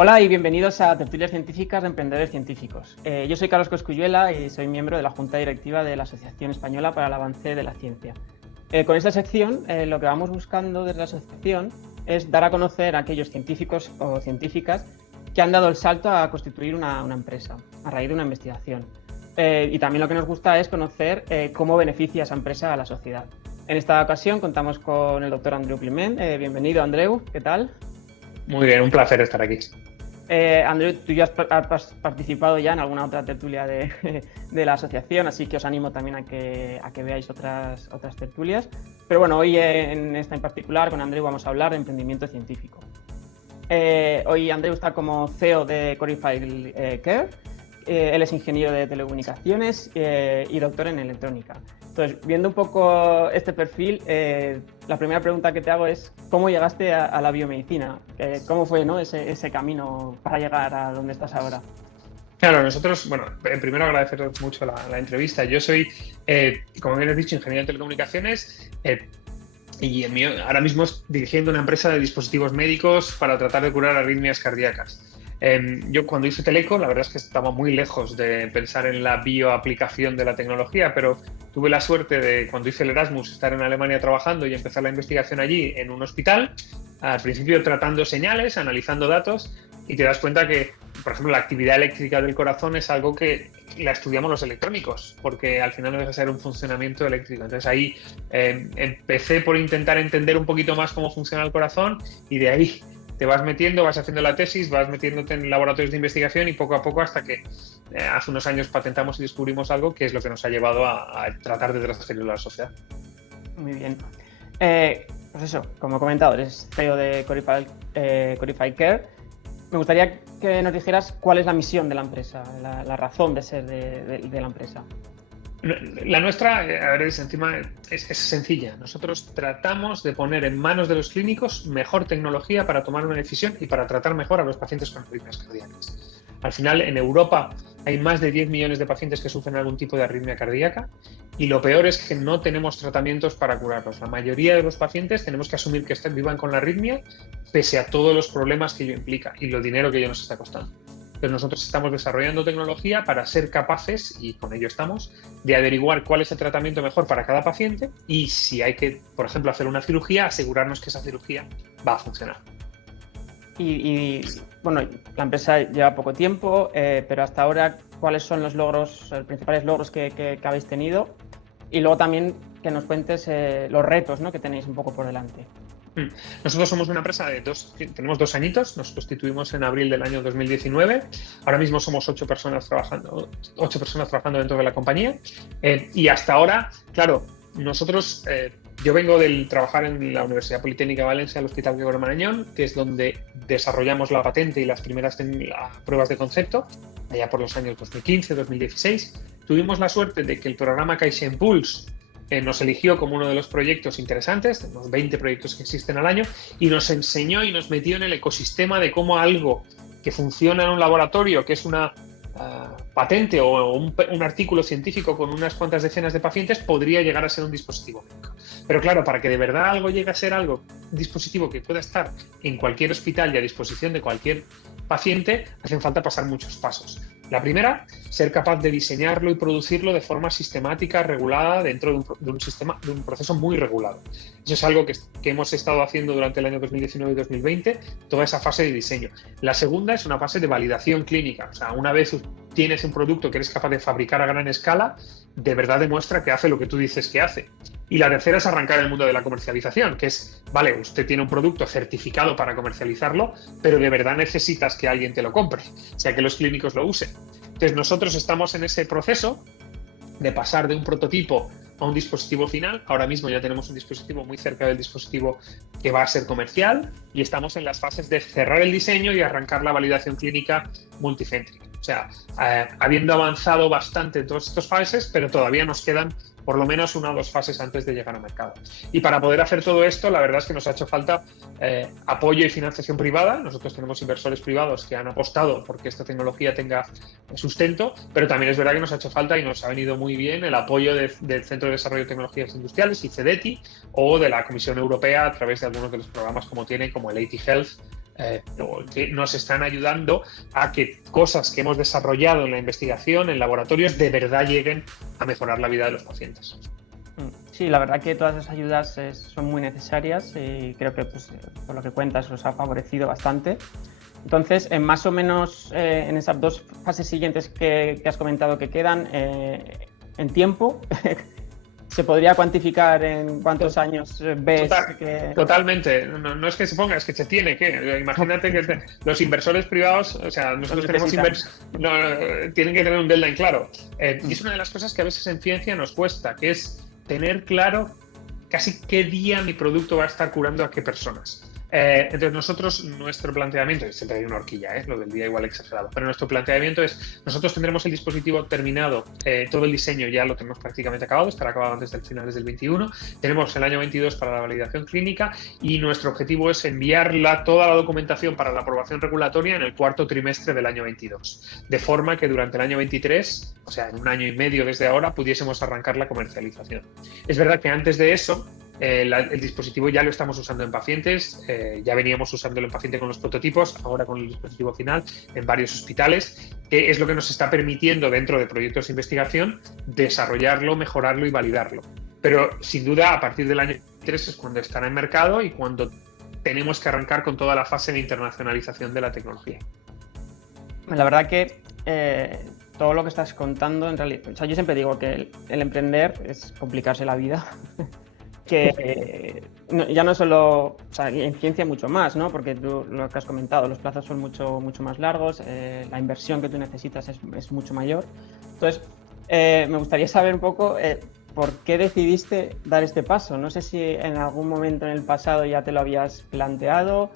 Hola y bienvenidos a Tertulias Científicas de Emprendedores Científicos. Yo soy Carlos Cosculluela y soy miembro de la Junta Directiva de la Asociación Española para el Avance de la Ciencia. Con esta sección, lo que vamos buscando desde la asociación es dar a conocer a aquellos científicos o científicas que han dado el salto a constituir una empresa a raíz de una investigación. Y también lo que nos gusta es conocer cómo beneficia esa empresa a la sociedad. En esta ocasión contamos con el doctor Andreu Climent. Bienvenido, Andreu. ¿Qué tal? Muy bien, un placer estar aquí. Andreu, tú ya has participado ya en alguna otra tertulia de la asociación, así que os animo también a que veáis otras tertulias. Pero bueno, hoy en esta en particular con Andreu vamos a hablar de emprendimiento científico. Hoy Andreu está como CEO de Corify Care. Él es ingeniero de telecomunicaciones y doctor en electrónica. Entonces, viendo un poco este perfil, la primera pregunta que te hago es ¿cómo llegaste a la biomedicina? ¿Cómo fue, ¿no? ese camino para llegar a donde estás ahora? Claro, nosotros, bueno, primero agradeceros mucho la entrevista. Yo soy, como bien has dicho, ingeniero de telecomunicaciones y ahora mismo dirigiendo una empresa de dispositivos médicos para tratar de curar arritmias cardíacas. Yo cuando hice Teleco, la verdad es que estaba muy lejos de pensar en la bioaplicación de la tecnología, pero tuve la suerte de, cuando hice el Erasmus, estar en Alemania trabajando y empezar la investigación allí en un hospital, al principio tratando señales, analizando datos, y te das cuenta que, por ejemplo, la actividad eléctrica del corazón es algo que la estudiamos los electrónicos, porque al final no deja de ser un funcionamiento eléctrico. Entonces ahí empecé por intentar entender un poquito más cómo funciona el corazón, y de ahí te vas metiendo, vas haciendo la tesis, vas metiéndote en laboratorios de investigación y poco a poco hasta que hace unos años patentamos y descubrimos algo que es lo que nos ha llevado a tratar de transferirlo a la sociedad. Muy bien. Pues eso, como he comentado, eres CEO de Corify Care. Me gustaría que nos dijeras cuál es la misión de la empresa, la razón de ser de la empresa. La nuestra, a ver, es sencilla. Nosotros tratamos de poner en manos de los clínicos mejor tecnología para tomar una decisión y para tratar mejor a los pacientes con arritmias cardíacas. Al final, en Europa hay más de 10 millones de pacientes que sufren algún tipo de arritmia cardíaca, y lo peor es que no tenemos tratamientos para curarlos. La mayoría de los pacientes tenemos que asumir que vivan con la arritmia pese a todos los problemas que ello implica y lo dinero que ello nos está costando. Entonces nosotros estamos desarrollando tecnología para ser capaces, y con ello estamos, de averiguar cuál es el tratamiento mejor para cada paciente y si hay que, por ejemplo, hacer una cirugía, asegurarnos que esa cirugía va a funcionar. Y bueno, la empresa lleva poco tiempo, pero hasta ahora, ¿cuáles son los principales logros que habéis tenido? Y luego también que nos cuentes los retos, ¿no?, que tenéis un poco por delante. Nosotros somos una empresa tenemos 2 añitos, nos constituimos en abril del año 2019. Ahora mismo somos 8 personas trabajando dentro de la compañía. Y hasta ahora, claro, nosotros, yo vengo del trabajar en la Universidad Politécnica de Valencia, el Hospital Gregorio Marañón, que es donde desarrollamos la patente y las primeras pruebas de concepto, allá por los años 2015, 2016. Tuvimos la suerte de que el programa CaixaImpulse nos eligió como uno de los proyectos interesantes, tenemos 20 proyectos que existen al año, y nos enseñó y nos metió en el ecosistema de cómo algo que funciona en un laboratorio, que es una patente o un artículo científico con unas cuantas decenas de pacientes, podría llegar a ser un dispositivo médico. Pero claro, para que de verdad algo llegue a ser un dispositivo que pueda estar en cualquier hospital y a disposición de cualquier paciente, hacen falta pasar muchos pasos. La primera, ser capaz de diseñarlo y producirlo de forma sistemática, regulada, dentro de un proceso muy regulado. Eso es algo que hemos estado haciendo durante el año 2019 y 2020, toda esa fase de diseño. La segunda es una fase de validación clínica. O sea, una vez tienes un producto que eres capaz de fabricar a gran escala, de verdad demuestra que hace lo que tú dices que hace. Y la tercera es arrancar el mundo de la comercialización, que es, vale, usted tiene un producto certificado para comercializarlo, pero de verdad necesitas que alguien te lo compre, o sea, que los clínicos lo usen. Entonces nosotros estamos en ese proceso de pasar de un prototipo a un dispositivo final. Ahora mismo ya tenemos un dispositivo muy cerca del dispositivo que va a ser comercial, y estamos en las fases de cerrar el diseño y arrancar la validación clínica multicéntrica. O sea, habiendo avanzado bastante en todas estas fases, pero todavía nos quedan por lo menos 1 o 2 fases antes de llegar al mercado. Y para poder hacer todo esto, la verdad es que nos ha hecho falta apoyo y financiación privada. Nosotros tenemos inversores privados que han apostado porque esta tecnología tenga sustento, pero también es verdad que nos ha hecho falta y nos ha venido muy bien el apoyo del Centro de Desarrollo de Tecnologías Industriales, ICDETI, o de la Comisión Europea a través de algunos de los programas como el AT Health, que nos están ayudando a que cosas que hemos desarrollado en la investigación, en laboratorios, de verdad lleguen a mejorar la vida de los pacientes. Sí, la verdad que todas esas ayudas son muy necesarias y creo que, pues, por lo que cuentas, os ha favorecido bastante. Entonces, más o menos en esas 2 fases siguientes que has comentado que quedan, en tiempo, ¿se podría cuantificar en cuántos años ves que...? Totalmente. No es que se ponga, es que se tiene que. Imagínate que los inversores privados, o sea, nosotros tenemos tienen que tener un deadline claro. Y es una de las cosas que a veces en ciencia nos cuesta, que es tener claro casi qué día mi producto va a estar curando a qué personas. Entonces nosotros, nuestro planteamiento, y siempre hay una horquilla, lo del día igual exagerado, pero nuestro planteamiento es, nosotros tendremos el dispositivo terminado, todo el diseño ya lo tenemos prácticamente acabado, estará acabado antes del finales del 21, tenemos el año 22 para la validación clínica y nuestro objetivo es enviarla toda la documentación para la aprobación regulatoria en el 4º trimestre del año 22, de forma que durante el año 23, o sea, en 1 año y medio desde ahora, pudiésemos arrancar la comercialización. Es verdad que antes de eso, el dispositivo ya lo estamos usando en pacientes, ya veníamos usándolo en paciente con los prototipos, ahora con el dispositivo final en varios hospitales, que es lo que nos está permitiendo dentro de proyectos de investigación desarrollarlo, mejorarlo y validarlo. Pero sin duda a partir del año 3 es cuando estará en mercado y cuando tenemos que arrancar con toda la fase de internacionalización de la tecnología. La verdad que todo lo que estás contando, en realidad, o sea, yo siempre digo que el emprender es complicarse la vida. Que ya no solo, o sea, en ciencia mucho más, ¿no? Porque tú lo que has comentado, los plazos son mucho más largos, la inversión que tú necesitas es mucho mayor. Entonces, me gustaría saber un poco por qué decidiste dar este paso. No sé si en algún momento en el pasado ya te lo habías planteado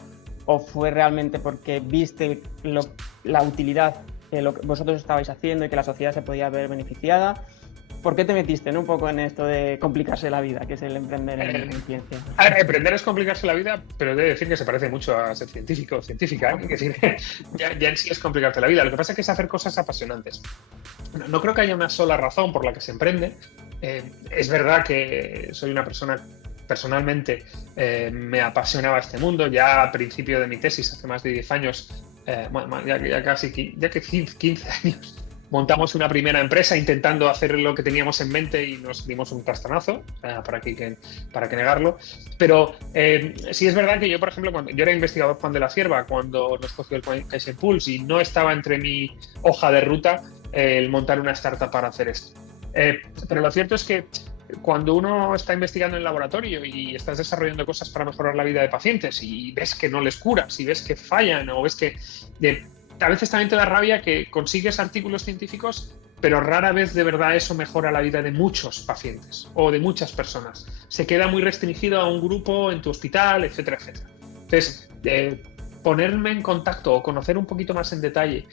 o fue realmente porque viste la utilidad que lo que vosotros estabais haciendo y que la sociedad se podía ver beneficiada. ¿Por qué te metiste, ¿no? Un poco en esto de complicarse la vida, que es el emprender en ciencia? A ver, emprender es complicarse la vida, pero he de decir que se parece mucho a ser científico o científica. Es decir, ya en sí es complicarte la vida. Lo que pasa es que es hacer cosas apasionantes. No creo que haya una sola razón por la que se emprende. Es verdad que soy una persona, personalmente, me apasionaba este mundo. Ya a principio de mi tesis, hace más de 10 años, ya que 15 años, montamos una primera empresa intentando hacer lo que teníamos en mente y nos dimos un castañazo, para que negarlo. Pero sí es verdad que yo, por ejemplo, cuando yo era investigador Juan de la Cierva, cuando nos cogió el CaixaImpulse y no estaba entre mi hoja de ruta el montar una startup para hacer esto. Pero lo cierto es que cuando uno está investigando en el laboratorio y estás desarrollando cosas para mejorar la vida de pacientes y ves que no les curas, y ves que fallan o ves que... a veces también te da rabia que consigues artículos científicos, pero rara vez de verdad eso mejora la vida de muchos pacientes o de muchas personas. Se queda muy restringido a un grupo en tu hospital, etcétera, etcétera. Entonces, ponerme en contacto o conocer un poquito más en detalle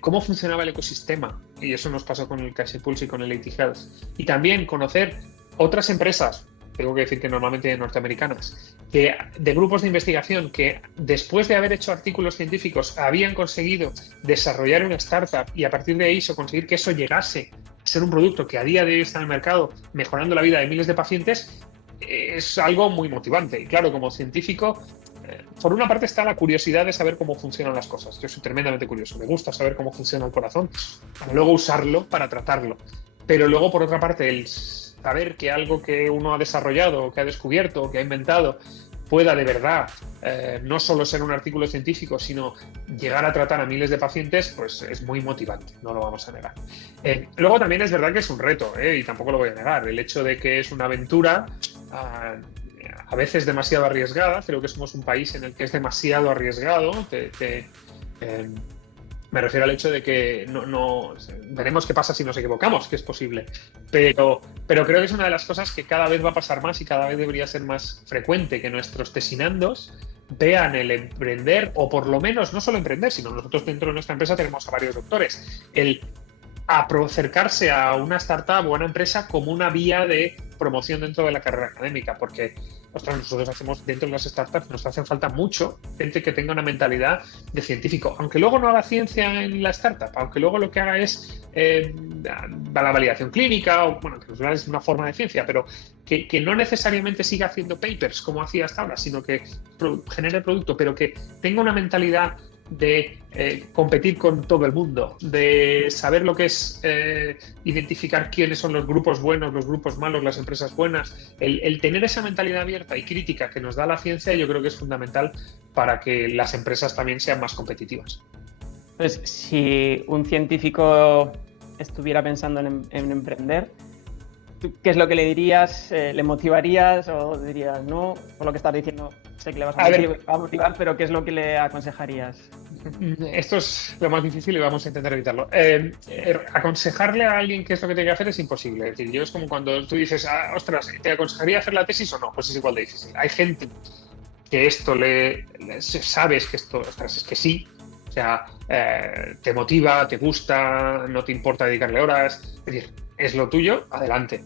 cómo funcionaba el ecosistema, y eso nos pasó con el CaixaImpulse y con el AT Health, y también conocer otras empresas, tengo que decir que normalmente norteamericanas, de grupos de investigación que después de haber hecho artículos científicos habían conseguido desarrollar una startup y a partir de ahí conseguir que eso llegase a ser un producto que a día de hoy está en el mercado mejorando la vida de miles de pacientes, es algo muy motivante. Y claro, como científico, por una parte está la curiosidad de saber cómo funcionan las cosas. Yo soy tremendamente curioso, me gusta saber cómo funciona el corazón para luego usarlo para tratarlo. Pero luego, por otra parte, el saber que algo que uno ha desarrollado, que ha descubierto, que ha inventado, pueda de verdad no solo ser un artículo científico, sino llegar a tratar a miles de pacientes, pues es muy motivante, no lo vamos a negar. Luego también es verdad que es un reto, y tampoco lo voy a negar. El hecho de que es una aventura a veces demasiado arriesgada, creo que somos un país en el que es demasiado arriesgado. Me refiero al hecho de que no veremos qué pasa si nos equivocamos, que es posible. Pero creo que es una de las cosas que cada vez va a pasar más y cada vez debería ser más frecuente, que nuestros tesinandos vean el emprender, o por lo menos no solo emprender, sino nosotros dentro de nuestra empresa tenemos a varios doctores, el acercarse a una startup o a una empresa como una vía de promoción dentro de la carrera académica, porque ostras, nosotros hacemos dentro de las startups, nos hacen falta mucho gente que tenga una mentalidad de científico, aunque luego no haga ciencia en la startup, aunque luego lo que haga es la validación clínica, o bueno, que es una forma de ciencia, pero que no necesariamente siga haciendo papers como hacía hasta ahora, sino que genere el producto, pero que tenga una mentalidad de competir con todo el mundo, de saber lo que es identificar quiénes son los grupos buenos, los grupos malos, las empresas buenas. El tener esa mentalidad abierta y crítica que nos da la ciencia, yo creo que es fundamental para que las empresas también sean más competitivas. Pues si un científico estuviera pensando en emprender, ¿qué es lo que le dirías? ¿Le motivarías o dirías no? Por lo que estás diciendo, sé que le vas a motivar, pero ¿qué es lo que le aconsejarías? Esto es lo más difícil y vamos a intentar evitarlo. Aconsejarle a alguien qué es lo que tiene que hacer es imposible. Es decir, yo es como cuando tú dices, ostras, ¿te aconsejaría hacer la tesis o no? Pues es igual de difícil. Hay gente que esto sabes que esto, ostras, es que sí. O sea, te motiva, te gusta, no te importa dedicarle horas. Es decir, es lo tuyo, adelante.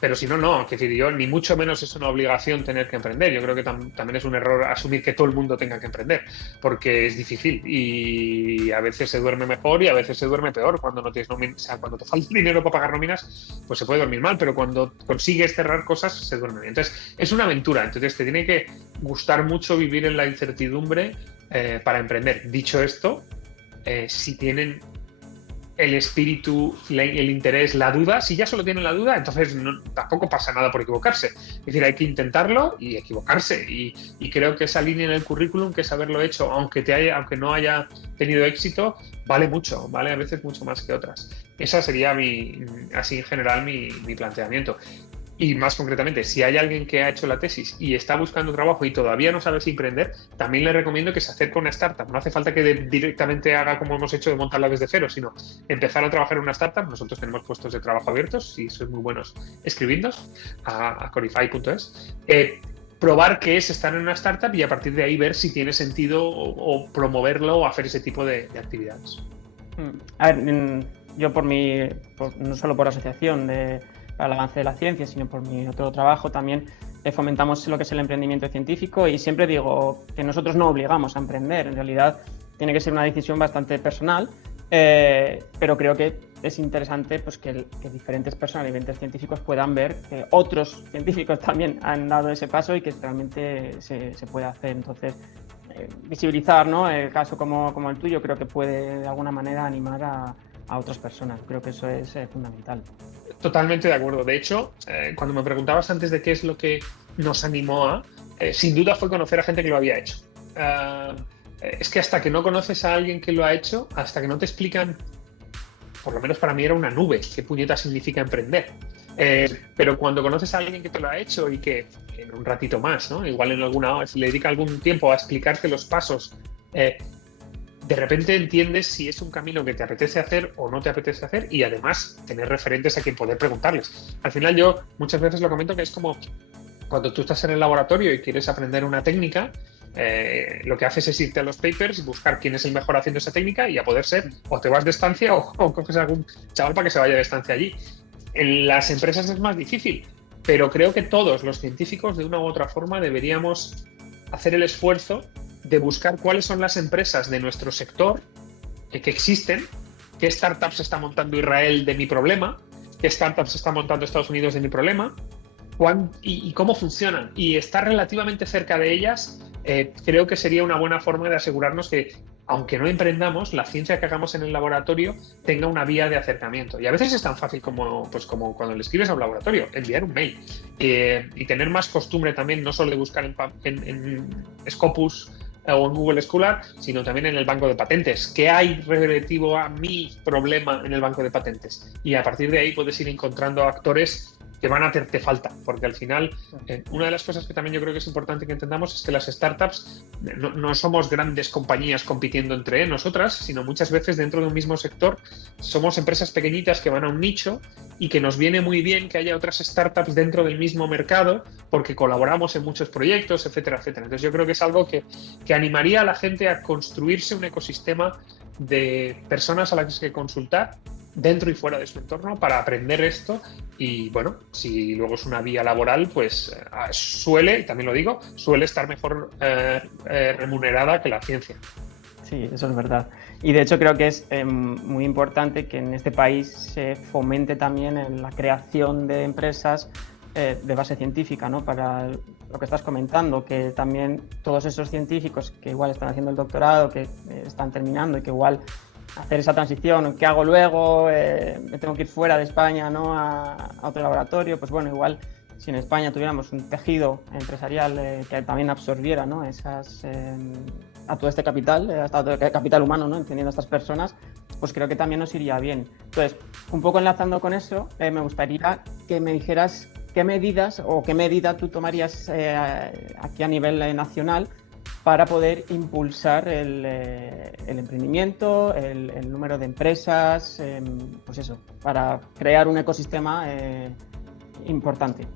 Pero si no, no. Es decir, yo ni mucho menos es una obligación tener que emprender. Yo creo que también es un error asumir que todo el mundo tenga que emprender, porque es difícil y a veces se duerme mejor y a veces se duerme peor cuando no tienes nóminas. O sea, cuando te falta dinero para pagar nóminas, pues se puede dormir mal, pero cuando consigues cerrar cosas, se duerme bien. Entonces, es una aventura. Entonces, te tiene que gustar mucho vivir en la incertidumbre para emprender. Dicho esto, si tienen el espíritu, el interés, la duda, si ya solo tienen la duda, entonces tampoco pasa nada por equivocarse. Es decir, hay que intentarlo y equivocarse. Y creo que esa línea en el currículum, que es haberlo hecho, aunque no haya tenido éxito, vale mucho, vale a veces mucho más que otras. Esa sería así en general mi planteamiento. Y más concretamente, si hay alguien que ha hecho la tesis y está buscando trabajo y todavía no sabe si emprender, también le recomiendo que se acerque a una startup. No hace falta que directamente haga como hemos hecho de montarla desde cero, sino empezar a trabajar en una startup. Nosotros tenemos puestos de trabajo abiertos, si sois muy buenos escribidnos a corify.es. Probar qué es estar en una startup y a partir de ahí ver si tiene sentido o promoverlo o hacer ese tipo de actividades. A ver, yo no solo por asociación para el avance de la ciencia, sino por mi otro trabajo también fomentamos lo que es el emprendimiento científico y siempre digo que nosotros no obligamos a emprender, en realidad tiene que ser una decisión bastante personal, pero creo que es interesante pues, que diferentes personas, diferentes científicos puedan ver que otros científicos también han dado ese paso y que realmente se puede hacer. Entonces, visibilizar, ¿no? El caso como el tuyo creo que puede de alguna manera animar a otras personas. Creo que eso es fundamental. Totalmente de acuerdo. De hecho, cuando me preguntabas antes de qué es lo que nos animó sin duda fue conocer a gente que lo había hecho. Es que hasta que no conoces a alguien que lo ha hecho, hasta que no te explican, por lo menos para mí era una nube, qué puñeta significa emprender. Pero cuando conoces a alguien que te lo ha hecho y que en un ratito más, ¿no? Igual en alguna hora, si le dedica algún tiempo a explicarte los pasos, de repente entiendes si es un camino que te apetece hacer o no te apetece hacer y además tener referentes a quien poder preguntarles. Al final yo muchas veces lo comento que es como cuando tú estás en el laboratorio y quieres aprender una técnica, lo que haces es irte a los papers, buscar quién es el mejor haciendo esa técnica y a poder ser o te vas de estancia o coges a algún chaval para que se vaya de estancia allí. En las empresas es más difícil, pero creo que todos los científicos de una u otra forma deberíamos hacer el esfuerzo de buscar cuáles son las empresas de nuestro sector que existen, qué startups está montando Israel de mi problema, qué startups está montando Estados Unidos de mi problema, y cómo funcionan. Y estar relativamente cerca de ellas creo que sería una buena forma de asegurarnos que, aunque no emprendamos, la ciencia que hagamos en el laboratorio tenga una vía de acercamiento. Y a veces es tan fácil como cuando le escribes a un laboratorio, enviar un mail. Y tener más costumbre también, no solo de buscar en Scopus o en Google Scholar, sino también en el banco de patentes. ¿Qué hay relativo a mi problema en el banco de patentes? Y a partir de ahí puedes ir encontrando actores que van a hacerte falta, porque al final una de las cosas que también yo creo que es importante que entendamos es que las startups no somos grandes compañías compitiendo entre nosotras, sino muchas veces dentro de un mismo sector somos empresas pequeñitas que van a un nicho y que nos viene muy bien que haya otras startups dentro del mismo mercado porque colaboramos en muchos proyectos, etcétera, etcétera. Entonces yo creo que es algo que animaría a la gente a construirse un ecosistema de personas a las que consultar dentro y fuera de su entorno para aprender esto. Y bueno, si luego es una vía laboral, pues suele, y también lo digo, suele estar mejor remunerada que la ciencia. Sí, eso es verdad. Y de hecho creo que es muy importante que en este país se fomente también la creación de empresas de base científica, ¿no? Para lo que estás comentando, que también todos esos científicos que igual están haciendo el doctorado, que están terminando y que igual hacer esa transición, ¿qué hago luego? Me tengo que ir fuera de España, ¿no? A otro laboratorio, pues bueno, igual si en España tuviéramos un tejido empresarial que también absorbiera, ¿no? A todo este capital, hasta todo el capital humano, ¿no? Entendiendo a estas personas, pues creo que también nos iría bien. Entonces, un poco enlazando con eso, me gustaría que me dijeras qué medidas o qué medida tú tomarías aquí a nivel nacional para poder impulsar el emprendimiento, el número de empresas, pues eso, para crear un ecosistema importante.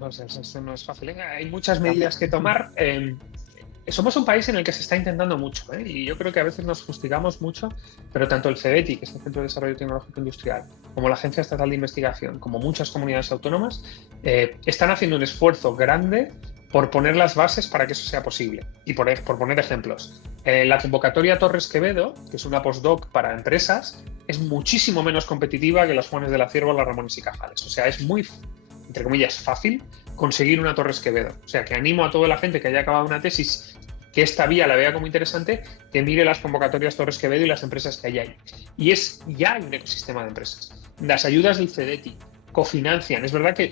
No sé, eso no es fácil, ¿eh? Hay muchas medidas que tomar. Somos un país en el que se está intentando mucho, ¿eh? Y yo creo que a veces nos fustigamos mucho, pero tanto el CEDETI, que es el Centro de Desarrollo Tecnológico Industrial, como la Agencia Estatal de Investigación, como muchas comunidades autónomas, están haciendo un esfuerzo grande por poner las bases para que eso sea posible. Y por poner ejemplos, la convocatoria Torres Quevedo, que es una postdoc para empresas, es muchísimo menos competitiva que las Juanes de la Cierva o las Ramones y Cajales. O sea, es muy, entre comillas, fácil conseguir una Torres Quevedo. O sea, que animo a toda la gente que haya acabado una tesis que esta vía la vea como interesante, que mire las convocatorias Torres Quevedo y las empresas que hay ahí. Y ya hay un ecosistema de empresas. Las ayudas del CEDETI cofinancian. Es verdad que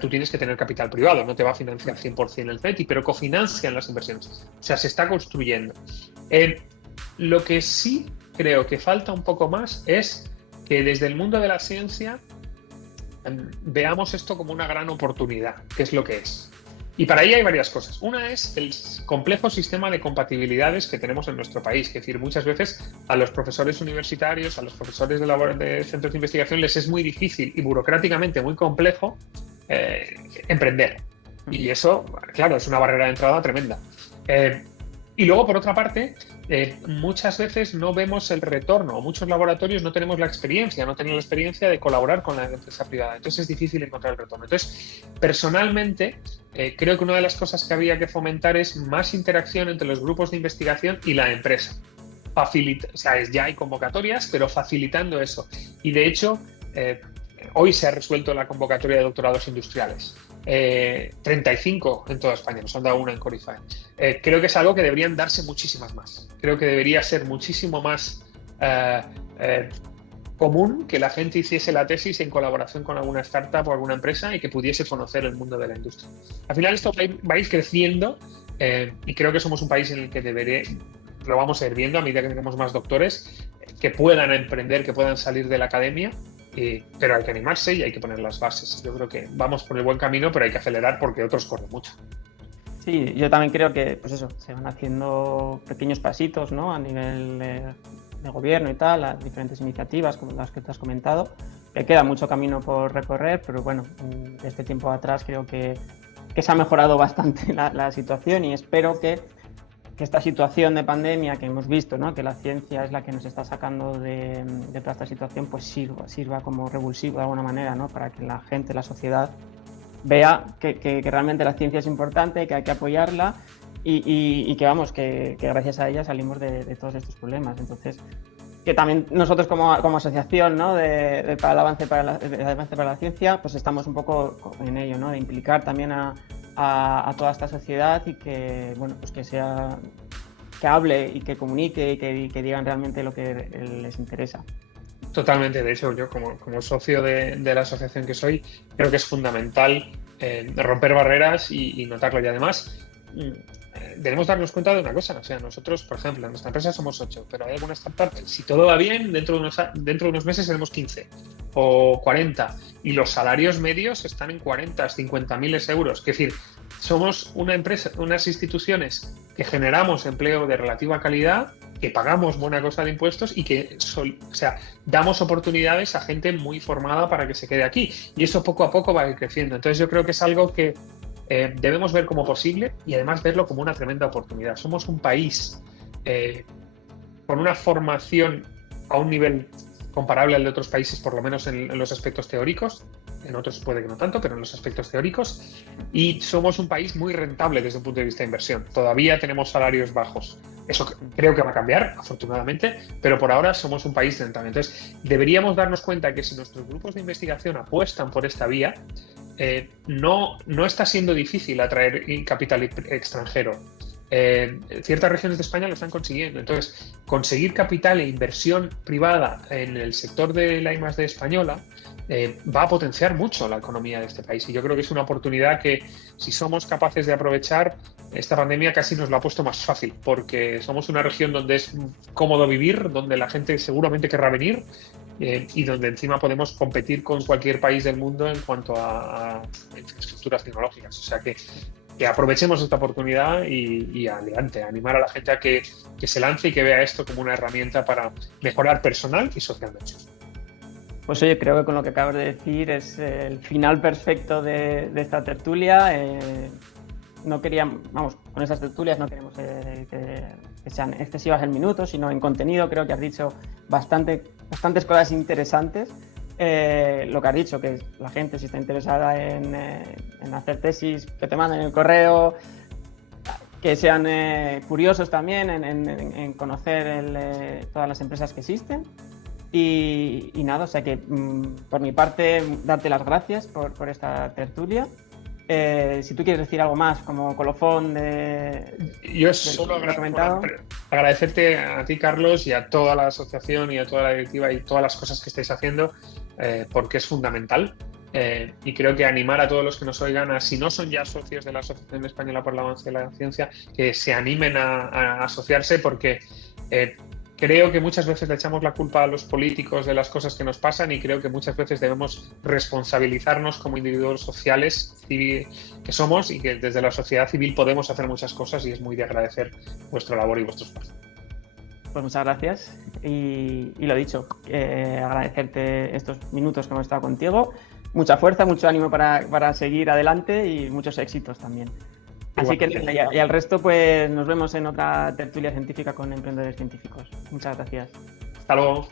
tú tienes que tener capital privado, no te va a financiar 100% el CEDETI, pero cofinancian las inversiones. O sea, se está construyendo. Lo que sí creo que falta un poco más es que desde el mundo de la ciencia veamos esto como una gran oportunidad, que es lo que es. Y para ello hay varias cosas. Una es el complejo sistema de compatibilidades que tenemos en nuestro país. Es decir, muchas veces a los profesores universitarios, a los profesores de centros de investigación les es muy difícil y burocráticamente muy complejo emprender. Y eso, claro, es una barrera de entrada tremenda. Y luego, por otra parte, muchas veces no vemos el retorno, o muchos laboratorios no tenemos la experiencia, de colaborar con la empresa privada. Entonces es difícil encontrar el retorno. Entonces, personalmente, creo que una de las cosas que habría que fomentar es más interacción entre los grupos de investigación y la empresa. Ya hay convocatorias, pero facilitando eso. Y de hecho, hoy se ha resuelto la convocatoria de doctorados industriales. 35 en toda España, nos han dado una en Corify. Creo que es algo que deberían darse muchísimas más. Creo que debería ser muchísimo más común que la gente hiciese la tesis en colaboración con alguna startup o alguna empresa y que pudiese conocer el mundo de la industria. Al final esto va a ir creciendo y creo que somos un país en el que lo vamos a ir viendo a medida que tengamos más doctores que puedan emprender, que puedan salir de la academia. Pero hay que animarse y hay que poner las bases. Yo creo que vamos por el buen camino, pero hay que acelerar porque otros corren mucho. Sí, yo también creo que, pues eso, se van haciendo pequeños pasitos, ¿no? A nivel de gobierno y tal, las diferentes iniciativas como las que te has comentado. Queda mucho camino por recorrer, pero bueno, de este tiempo atrás creo que se ha mejorado bastante la situación y espero que esta situación de pandemia que hemos visto, ¿no? Que la ciencia es la que nos está sacando de toda esta situación, pues sirva como revulsivo de alguna manera, ¿no? Para que la gente, la sociedad, vea que realmente la ciencia es importante, que hay que apoyarla y que gracias a ella salimos de todos estos problemas. Entonces, que también nosotros como asociación, ¿no? Para el avance para la ciencia, pues estamos un poco en ello, ¿no? De implicar también a toda esta sociedad y que, bueno, pues que hable y que comunique y que digan realmente lo que les interesa. Totalmente, de hecho yo como socio de la asociación que soy, creo que es fundamental romper barreras y notarlo. Y además debemos darnos cuenta de una cosa, o sea, nosotros, por ejemplo, en nuestra empresa somos 8, pero hay algunas startups, si todo va bien, dentro de unos meses seremos 15 o 40 y los salarios medios están en 40, 50.000 euros. Es decir, somos una empresa, unas instituciones que generamos empleo de relativa calidad, que pagamos buena cosa de impuestos y que damos oportunidades a gente muy formada para que se quede aquí. Y eso poco a poco va a ir creciendo. Entonces yo creo que es algo que debemos ver como posible y además verlo como una tremenda oportunidad. Somos un país con una formación a un nivel comparable al de otros países, por lo menos en los aspectos teóricos. En otros puede que no tanto, pero en los aspectos teóricos. Y somos un país muy rentable desde un punto de vista de inversión. Todavía tenemos salarios bajos. Eso creo que va a cambiar, afortunadamente, pero por ahora somos un país rentable. Entonces, deberíamos darnos cuenta que si nuestros grupos de investigación apuestan por esta vía, no está siendo difícil atraer capital extranjero. Ciertas regiones de España lo están consiguiendo. Entonces, conseguir capital e inversión privada en el sector de la I+D española va a potenciar mucho la economía de este país. Y yo creo que es una oportunidad que, si somos capaces de aprovechar, esta pandemia casi nos lo ha puesto más fácil, porque somos una región donde es cómodo vivir, donde la gente seguramente querrá venir y donde encima podemos competir con cualquier país del mundo en cuanto a infraestructuras tecnológicas. O sea que aprovechemos esta oportunidad y adelante, animar a la gente a que se lance y que vea esto como una herramienta para mejorar personal y socialmente. Pues oye, creo que con lo que acabas de decir es el final perfecto de esta tertulia. No queríamos, vamos, con estas tertulias no queremos que sean excesivas en minutos, sino en contenido. Creo que has dicho bastantes cosas interesantes. Lo que has dicho, que la gente, si está interesada en hacer tesis, que te manden el correo, que sean curiosos también en conocer todas las empresas que existen. Y nada, o sea que por mi parte, darte las gracias por esta tertulia. Si tú quieres decir algo más como colofón yo solo agradecerte a ti, Carlos, y a toda la asociación y a toda la directiva y todas las cosas que estáis haciendo, porque es fundamental. Y creo que animar a todos los que nos oigan, si no son ya socios de la Asociación Española por el Avance de la Ciencia, que se animen a asociarse, porque creo que muchas veces le echamos la culpa a los políticos de las cosas que nos pasan, y creo que muchas veces debemos responsabilizarnos como individuos sociales que somos, y que desde la sociedad civil podemos hacer muchas cosas, y es muy de agradecer vuestra labor y vuestro esfuerzo. Pues muchas gracias y lo dicho, agradecerte estos minutos que hemos estado contigo. Mucha fuerza, mucho ánimo para seguir adelante y muchos éxitos también. Así que y al resto, pues nos vemos en otra tertulia científica con emprendedores científicos. Muchas gracias. Hasta luego.